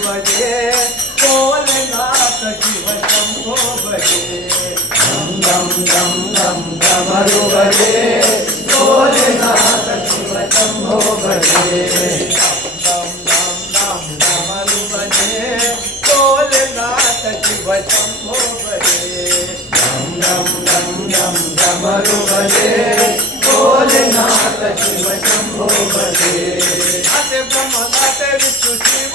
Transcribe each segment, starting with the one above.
ಶಿವಗೆ ಕೋಲೆನಾಥ ಶಿವ ಶಂಭೋಗೆ ದಂ ದಂ ದಂ ದಮರುವಗೆ ಕೋಲೆನಾಥ ಶಿವ ಶಂಭೋಗೆ ದಂ ದಂ ದಂ ದಮರುವಗೆ ಕೋಲೆನಾಥ ಶಿವ ಶಂಭೋಗೆ ದಂ ದಂ ದಂ ದಂ ದಮರುವಗೆ ಕೋಲೆನಾಥ ಶಿವ ಶಂಭೋಗೆ ಅತೆ ಬ್ರಹ್ಮ ಅತೆ ವಿಷ್ಣು ಶಿವ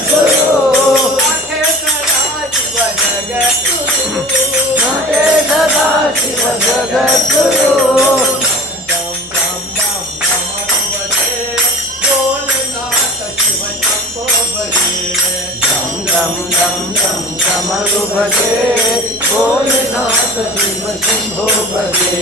శివ జగద్గురు భజే భోలనాథ శివ శంభో భజే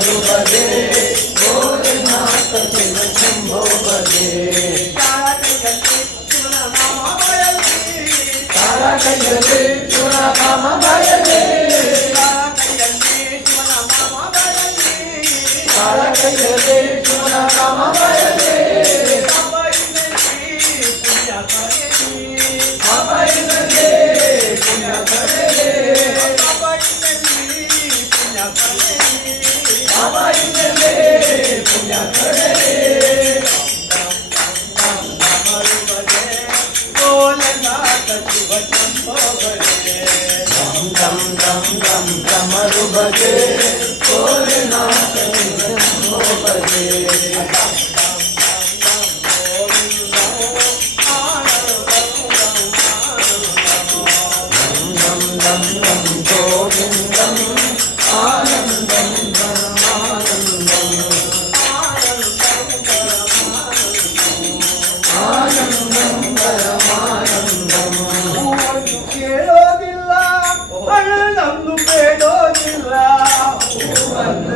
स्वरूपदे गोरीनाथ शिव शंभोपदे तारकयते चुना काम भयते तारकयते कमर बजे तोरे नाथ हो बजे आनंदम आनंदम गोविंदम आनंदम